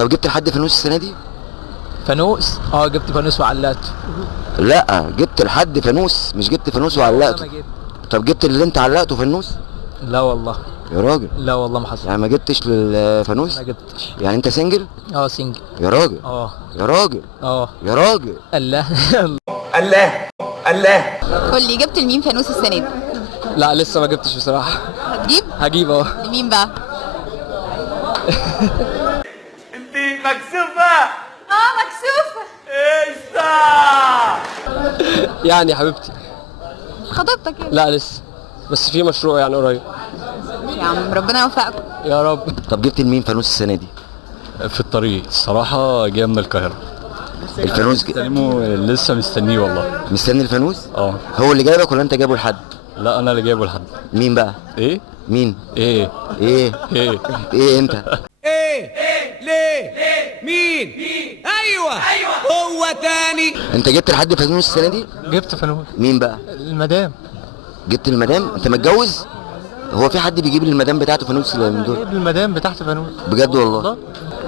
طب جبت لحد فانوس السنه دي؟ فانوس؟ جبت فانوس وعلقته. لا جبت لحد فانوس، مش جبت فانوس وعلقته. انا جبت. طب جبت اللي انت علقته فانوس؟ لا والله. يا راجل. لا والله ما حصل. يعني ما جبتش للفانوس؟ ما جبتش. يعني انت سنجل؟ سنجل. يا راجل. يا راجل. يا راجل. الله. الله الله. قول لي جبت لمين فانوس السنه دي؟ لا لسه ما جبتش بصراحه. هتجيب؟ هجيب لمين بقى؟ انت مكسوفه؟ مكسوفه. ايش ده؟ يعني حبيبتي. خطيبتك يعني؟ لا لسه، بس في مشروع يعني قريب. يا عم ربنا يوفقكم. يا رب. طب جبت لمين فانوس السنه دي؟ في الطريق الصراحة جاي من القاهرة. الفانوس سلمه لسه مستنيه والله. مستني الفانوس؟ هو اللي جايبك ولا انت جايبه لحد؟ لا انا اللي جايبه لحد. مين بقى؟ ايه؟ مين؟ ايه؟ ايه؟ ايه؟ ايه انت؟ ايه ليه مين ايوه هو تاني. انت جبت لحد فانوس السنه دي؟ جبت فانوس. مين بقى؟ المدام. جبت المدام؟ انت متجوز؟ هو في حد بيجيب للمدام بتاعته فانوس من دول؟ جايب المدام بتاعت فانوس. بجد والله؟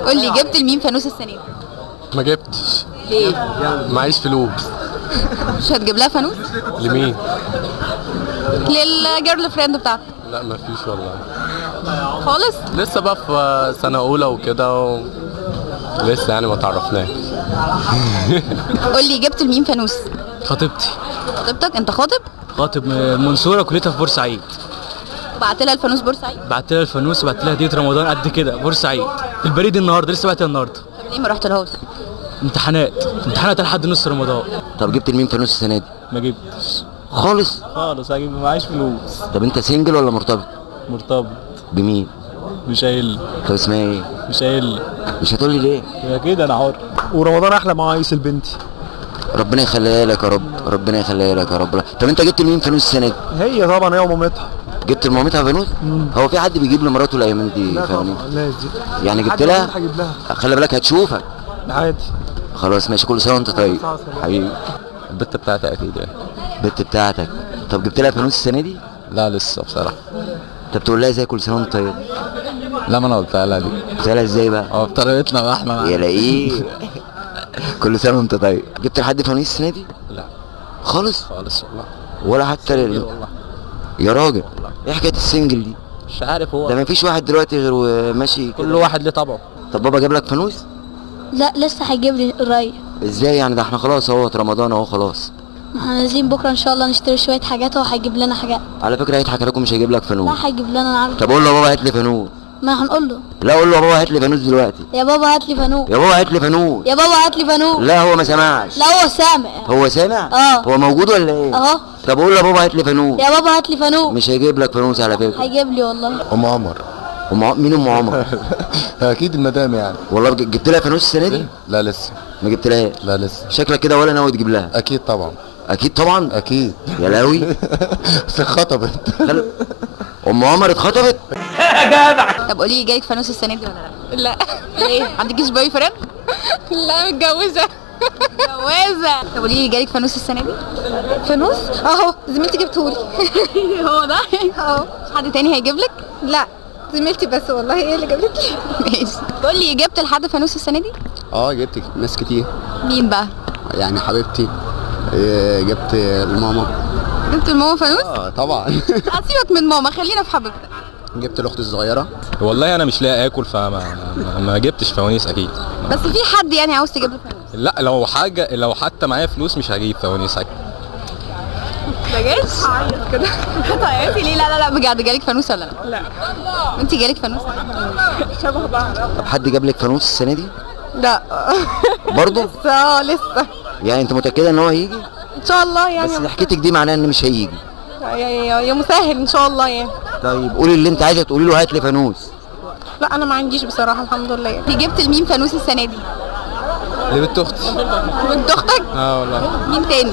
قول لي جبت لمين فانوس السنه دي؟ ما جبتش. ليه؟ معيش فلوس. مش هتجيب لها فانوس؟ لمين؟ للجيرل فريند بتاعتك. لا ما فيش والله خالص؟ لسه بقى في سنة أولى وكده لسه يعني ما تعرفناش. قول لي جبت لمين فانوس؟ خطيبتي. خطيبتك؟ انت خاطب؟ خاطب المنصورة كليتها في بورسعيد. بعت لها الفانوس بورسعيد؟ بعت لها الفانوس وبعت لها هدية رمضان قد كده بورسعيد في البريد النهارده، لسه بعتها النهارده. طب ليه ما رحتلهاش؟ امتحانات لحد نص رمضان. طب جبت لمين فانوس السنه دي؟ ما جبتش خالص؟ هجيب معيش فلوس. طب انت سنجل ولا مرتبط؟ مرتبط. بمين؟ مش قايل. طب اسمها ايه؟ مش قايل. مش هتقولي ليه؟ اكيد انا حر. ورمضان احلى مع عيس البنتي. ربنا يخليها لك يا رب، ربنا يخليها لك يا رب. طب انت جبت لمين فانوس السنه دي؟ هي طبعا هي ومامتها. جبت لمامتها فانوس؟ هو في حد بيجيب لمراته الايام دي فانوس؟ الناس دي يعني جبت لها؟ هجيب لها. خلي بالك هتشوفك. عادي. خلاص ماشي، كل سنه وانت طيب حبيبي. البت بتاعتي اكيد يعني. البت بتاعتك. طب جبت لها فانوس السنه دي؟ لا لسه بصراحة. طب تقول لها ازاي كل سنه وانت طيب؟ لا ما انا قلتها لها دي. قلتها لها ازاي بقى؟ بطريقتنا بقى احنا يا لاقيه. كل سنه وانت طيب. جبت لحد فانوس السنه دي؟ لا خالص؟ خالص والله. ولا حتى والله. يا راجل. ايه حكايه السنجل دي؟ مش عارف هو. ده ما فيش واحد دلوقتي غير وماشي كل واحد ليه طبعه. طب بابا جاب لك فانوس؟ لا لسه هيجيب لي قريب. ازاي يعني؟ ده احنا خلاص اهوت رمضان اهو خلاص. احنا نازلين بكره ان شاء الله نشتري شويه حاجات وهو هيجيب لنا حاجات. على فكره هيضحك عليكم، مش هيجيب لك فانوس. لا هيجيب لنا، انا عارف. طب قول له يا بابا هات لي فانوس. ما هنقول له. لا قول له يا بابا هات لي فانوس دلوقتي. يا بابا هات لي فانوس. يا بابا هات لي فانوس. يا بابا هات لي فانوس. لا هو ما سمعش. لا هو سامع. هو سامع؟ هو موجود ولا ايه؟ اهو. طب قول له يا بابا هات لي فانوس. يا بابا هات لي فانوس. مش هيجيب لك فانوس على فكره. هيجيب لي والله. ام عمر. مين ام عمر؟ اكيد المدام يعني. والله جبت لها فانوس السنه دي؟ لا لسه. ما جبت لها؟ لا لسه. شكلك كده ولا ناوي تجيب لها؟ اكيد طبعا. اكيد طبعا؟ اكيد. يا لاوي. في خطبت. ام عمر اتخطبت؟ طب قولي لي جالك فانوس السنه دي ولا لا؟ لا. ليه؟ عندكيش بوي فريند؟ لا متجوزه. متجوزه. طب قولي لي جالك فانوس السنه دي؟ فانوس؟ اهو زميلتي جبتهولي. هو ده؟ اهو. حد تاني هيجيب لك؟ لا زميلتي بس والله هي اللي جابت لي. ماشي. قول لي جبت لحد فانوس السنه دي؟ جبت ناس كتير. مين بقى؟ يعني حبيبتي. جبت لماما. جبت لماما فانوس؟ طبعا. هسيبك من ماما، خلينا في حبيبتك. جبت لاختي الصغيره. والله انا مش لاقي اكل ما جبتش فوانيس اكيد. بس في حد يعني عاوز تجيب له فانوس؟ لا لو حتى معايا فلوس مش هجيب فوانيس اكيد. ما جاش؟ عيط كده. طيب ليه؟ لا بجد جالك فانوس ولا لا؟ لا. انت جالك فانوس؟ شبه بعض. طب حد جاب لك فانوس السنه دي؟ لا. برضه؟ لسه. يعني انت متاكده ان هو هيجي؟ ان شاء الله يعني. بس حكيتك دي معناها ان مش هيجي. يا مسهل ان شاء الله يعني. طيب قولي اللي انت عايزه تقولي له هات لي فانوس. لا انا ما عنديش بصراحه الحمد لله. انت جبت لمين فانوس السنه دي؟ لبنت اختي. بنت اختك؟ والله. مين تاني؟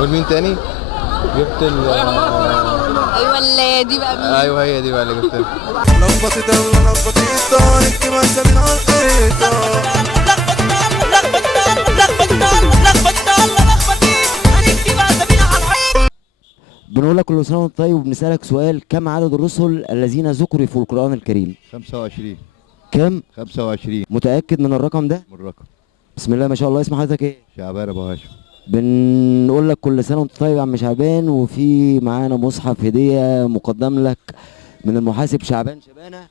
ومين تاني؟ جبت ايوه اللي دي بقى مين؟ ايوه هي دي بقى اللي جبتها. بنقول لك كل سنه وانت طيب، وبنسالك سؤال: كم عدد الرسل الذين ذكروا في القران الكريم؟ 25. كام؟ 25 متأكد من الرقم ده؟ من الرقم. بسم الله ما شاء الله. اسم حضرتك ايه؟ شعبان ابو هاشم. بنقول لك كل سنة وانت طيب يا عم شعبان، وفي معانا مصحف هدية مقدم لك من المحاسب شعبان شبانة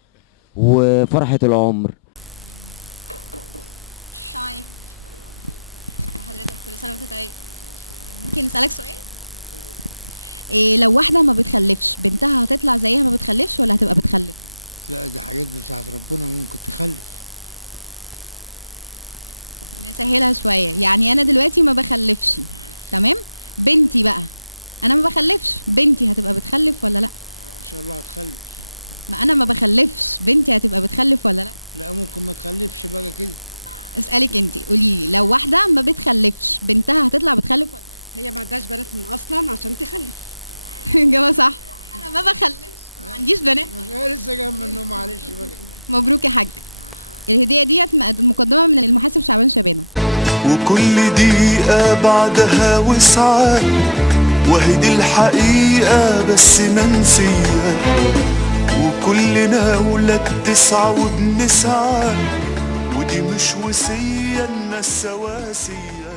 وفرحة العمر. طيب حضرتك كل سنه وانت طيب. ممكن نسالك سؤال؟ إيه لو واحده ما بتخلفش بنتها هتطلع زيها ما بتخلفش ولا هتبقى بتخلف؟ لا دي حاجات بتاعت ربنا، ممكن تخلف. نسهلها شويه، يعني انا دلوقتي ما بخلفش، تمام؟ بنتي بقى انا ما بخلفش، بنتي هتبقى بتخلف ولا لا؟ ان شاء الله هتخلف. ما انا ما بخلفش، بنتي هتبقى بتخلف ولا لا؟ لا ممكن ما تخلفش بقى كده. اسالك انت، قولي لي لو واحده ما بتخلفش بنتها هتطلع بتخلف ولا لا؟ هي ما عندهاش بنات من اصلا عشان تخلف. اجابه صح. انا ما بخلفش، ما عنديش بنات. مش لسه جاي من النوم، معلش بقى. مبروك يا حاج. الهديه ديت مقدمه من المحاسب شعبان شبانه. وكل دقيقة بعدها وسعة، وهي دي الحقيقة بس منسية، وكلنا ولاد 9 وبنسعى، ودي مش وصية الناس سواسية.